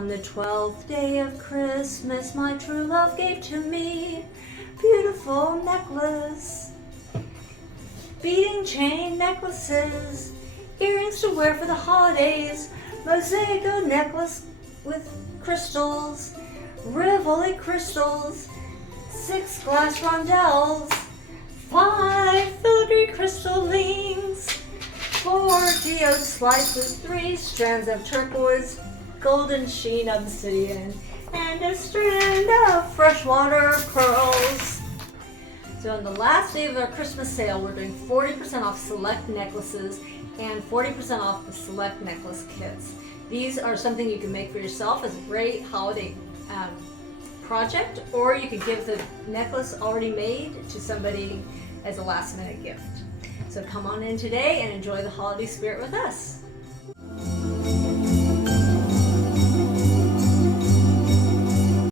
On the 12th day of Christmas, my true love gave to me beautiful necklace, beading chain necklaces, earrings to wear for the holidays, mosaico necklace with crystals, Rivoli crystals, 6 glass rondelles, 5 filigree crystallines, 4 geode slices with 3 strands of turquoise, golden sheen obsidian, and a strand of freshwater pearls. So on the last day of our Christmas sale, we're doing 40% off select necklaces and 40% off the select necklace kits. These are something you can make for yourself as a great holiday project, or you could give the necklace already made to somebody as a last minute gift. So come on in today and enjoy the holiday spirit with us.